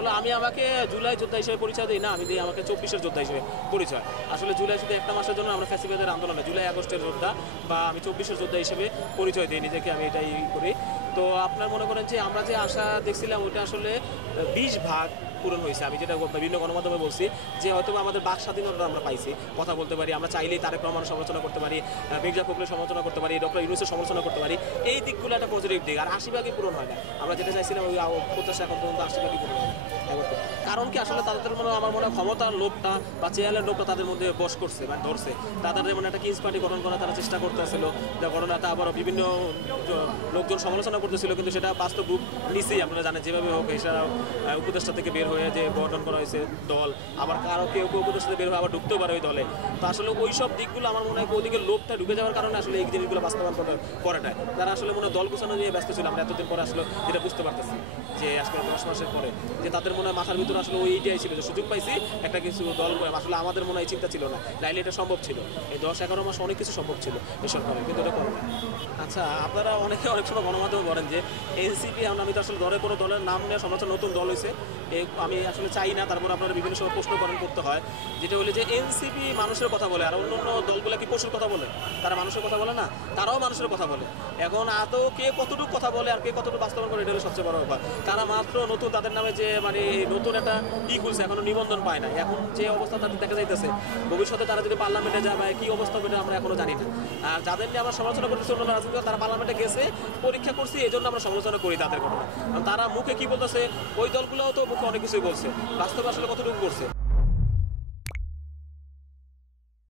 আসলে আমি আমাকে জুলাই যোদ্ধা হিসেবে পরিচয় দিই না, আমি দিই আমাকে 24-এর যোদ্ধা হিসেবে পরিচয়। আসলে জুলাই শুধু একটা মাসের জন্য আমরা ফ্যাসিবাদের আন্দোলনে জুলাই আগস্টের যোদ্ধা বা আমি 24-এর যোদ্ধা হিসেবে পরিচয় দিই নিজেকে, আমি এটাই করি। তো আপনার মনে করেন যে আমরা যে আশা দেখছিলাম ওইটা আসলে 20 ভাগ পূরণ হয়েছে। আমি যেটা বিভিন্ন গণমাধ্যমে বলছি যে হয়তো আমাদের বাক স্বাধীনতা আমরা পাইছি, কথা বলতে পারি, আমরা চাইলেই তারেক রহমানের সমালোচনা করতে পারি, মির্জা ফখরুলের সমালোচনা করতে পারি, ডক্টর ইউনূসের সমালোচনা করতে পারি। এই দিকগুলো একটা পজিটিভ দিক। আর 80 ভাগই পূরণ হয় না, আমরা যেটা চাইছিলাম ওই প্রত্যাশা এখন পর্যন্ত 80 ভাগই পূরণ হয় না। কারণ কি আসলে তাদের মনে আমার মনে হয় ক্ষমতার লোভটা বা চেয়ারের লোভটা তাদের মধ্যে বশ করছে মানে ধরছে। তাদের যেমন একটা কিংস পার্টি গঠন করা তারা চেষ্টা করতেছিল, যা ঘটনাটা আবারও বিভিন্ন লোকজন সমালোচনা করতেছিল, কিন্তু সেটা বাস্তব রূপ নিচেই আপনারা জানেন যেভাবে হোক। এছাড়াও উপদেষ্টা থেকে বের হয়ে যে গঠন করা হয়েছে দল, আবার কারো কেউ কেউ উপদেষ্টা বের হয়ে আবার ঢুকতেও পারে ওই দলে। তো আসলে ওই সব দিকগুলো আমার মনে হয় ওইদিকে লোভটা ঢুকে যাওয়ার কারণে আসলে এই জিনিসগুলো বাস্তবায়ন করে নেয়। তারা আসলে মনে হয় দল গোছানো নিয়ে ব্যস্ত ছিল। আমরা এতদিন পরে আসলে যেটা বুঝতে পারতেছি যে আজকে 10 মাসের পরে যে তাদের মনে হয় মাথার ভিতরে আসলে ওইটাই ছিল যে সুযোগ পাইছি একটা কিছু দল করে। আসলে আমাদের মনে হয় চিন্তা ছিল না, নাইলে এটা সম্ভব ছিল। এই 10-11 মাস অনেক কিছু সম্ভব ছিল এই সরকারের, কিন্তু এটা করে না। আচ্ছা, আপনারা অনেকে অনেক সময় গণমাধ্যমে বলেন যে এনসিপি, আমি তো আসলে কোনো দলের নাম নিয়ে সমালোচনা, নতুন দল হয়েছে আমি আসলে চাই না। তারপর আপনারা বিভিন্ন সময় প্রশ্ন করতে হয়, যেটা হলে যে এনসিপি মানুষের কথা বলে আর অন্য অন্য দলগুলো কি পশুর কথা বলে? তারা মানুষের কথা বলে না, তারাও মানুষের কথা বলে। এখন আদৌ কে কতটুকু কথা বলে আর কে কতটুকু বাস্তবায়ন করে, এটা হলো সবচেয়ে বড় ব্যাপার। তারা মাত্র নতুন তাদের নামে যে মানে নতুন একটা খুলছে, এখনো নিবন্ধন পায় না। এখন যে অবস্থা তাদের দেখা যাইতেছে, ভবিষ্যতে তারা যদি পার্লামেন্টে যায় কি অবস্থা হবে আমরা এখনো জানি না। আর যাদের নিয়ে আমরা সমালোচনা করতেছি অন্য রাজনীতি, তারা পার্লামেন্টে গেছে, পরীক্ষা করছি, এই জন্য আমরা সমালোচনা করি তাদের ঘটনা। তারা মুখে কি বলতেছে, ওই দলগুলোও তো মুখে অনেক কিছুই বলছে, বাস্তবে আসলে কতটুকু করছে।